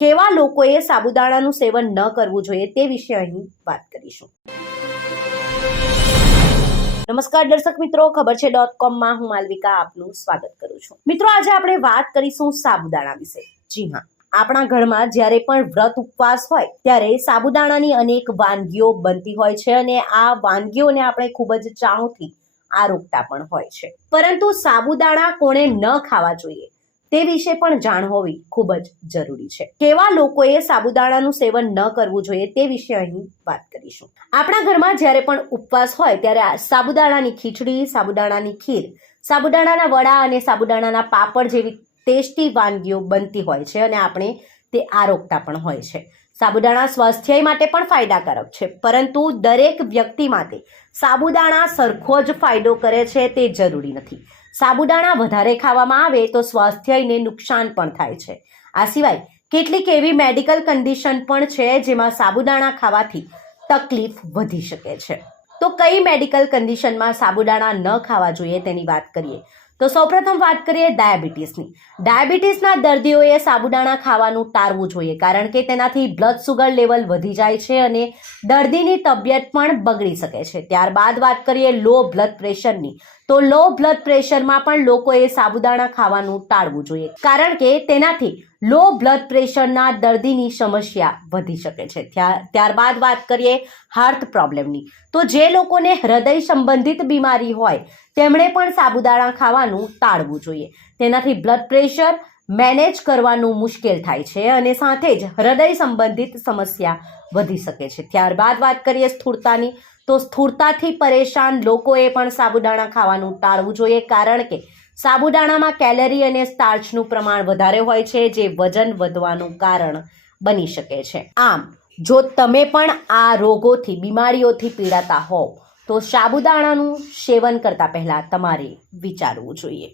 કેવા લોકોએ સાબુદાણાનું સેવન ન કરવું જોઈએ તે વિશે અહીં વાત કરીશું. નમસ્કાર દર્શક મિત્રો, ખબર છે ડોટ કોમમાં હું માલવિકા આપનું સ્વાગત કરું છું. મિત્રો, આજે આપણે વાત કરીશું સાબુદાણા વિશે. જી હા, આપણા ઘરમાં જ્યારે પણ વ્રત ઉપવાસ હોય, ત્યારે સાબુદાણાની અનેક વાનગીઓ બનતી હોય છે અને આ વાનગીઓને આપણે ખૂબ જ ચાવથી આરોગતા પણ હોય છે. પરંતુ સાબુદાણા કોણે ન ખાવા જોઈએ? તે વિશે પણ જાણ હોવી ખૂબ જ જરૂરી છે. કેવા લોકોએ સાબુદાણાનું સેવન ન કરવું જોઈએ તે વિશે અહીં વાત કરીશું. આપણા ઘરમાં જ્યારે પણ ઉપવાસ હોય ત્યારે સાબુદાણાની ખીચડી, સાબુદાણાની ખીર, સાબુદાણાના વડા અને સાબુદાણાના પાપડ જેવી ટેસ્ટી વાનગીઓ બનતી હોય છે અને આપણે તે આરોગતા પણ હોય છે. સાબુદાણા સ્વાસ્થ્ય માટે પણ ફાયદાકારક છે. પરંતુ દરેક વ્યક્તિ માટે સાબુદાણા સરખો જ ફાયદો કરે છે તે જરૂરી નથી. સાબુદાણા વધારે ખાવામાં આવે તો સ્વાસ્થ્યને નુકસાન પણ થાય છે. આ સિવાય કેટલીક એવી મેડિકલ કન્ડિશન પણ છે જેમાં સાબુદાણા ખાવાથી તકલીફ વધી શકે છે. તો કઈ મેડિકલ કન્ડિશનમાં સાબુદાણા ન ખાવા જોઈએ તેની વાત કરીએ. તો સૌપ્રથમ વાત કરીએ ડાયાબિટીસની. ડાયાબિટીસના દર્દીઓએ સાબુદાણા ખાવાનું ટાળવું જોઈએ કારણ કે તેનાથી બ્લડ સુગર લેવલ વધી જાય છે અને દર્દીની તબિયત પણ બગડી શકે છે. ત્યારબાદ વાત કરીએ લો બ્લડ પ્રેશરની તો લો બ્લડ પ્રેશરમાં પણ લોકોએ સાબુદાણા ખાવાનું ટાળવું જોઈએ. કારણ કે તેનાથી લો બ્લડ પ્રેશરના દર્દીની સમસ્યા વધી શકે છે. ત્યાર- ત્યારબાદ વાત કરીએ હાર્ટ પ્રોબ્લેમની તો જે લોકોને હૃદય સંબંધિત બીમારી હોય, તેમણે પણ સાબુદાણા ખાવાનું ટાળવું જોઈએ. તેનાથી બ્લડ પ્રેશર મેનેજ કરવાનું મુશ્કેલ થાય છે અને સાથે જ હૃદય સંબંધિત સમસ્યા વધી શકે છે. ત્યારબાદ વાત કરીએ સ્થૂળતાની, તો સ્થૂળતાથી પરેશાન લોકોએ પણ સાબુદાણા ખાવાનું ટાળવું જોઈએ કારણ કે સાબુદાણામાં કેલરી અને સ્ટાર્ચનું પ્રમાણ વધારે હોય છે જે વજન વધવાનું કારણ બની શકે છે. આમ, જો તમે પણ આ રોગોથી, બીમારીઓથી પીડાતા હોવ, તો સાબુદાણાનું સેવન કરતા પહેલા તમારે વિચારવું જોઈએ.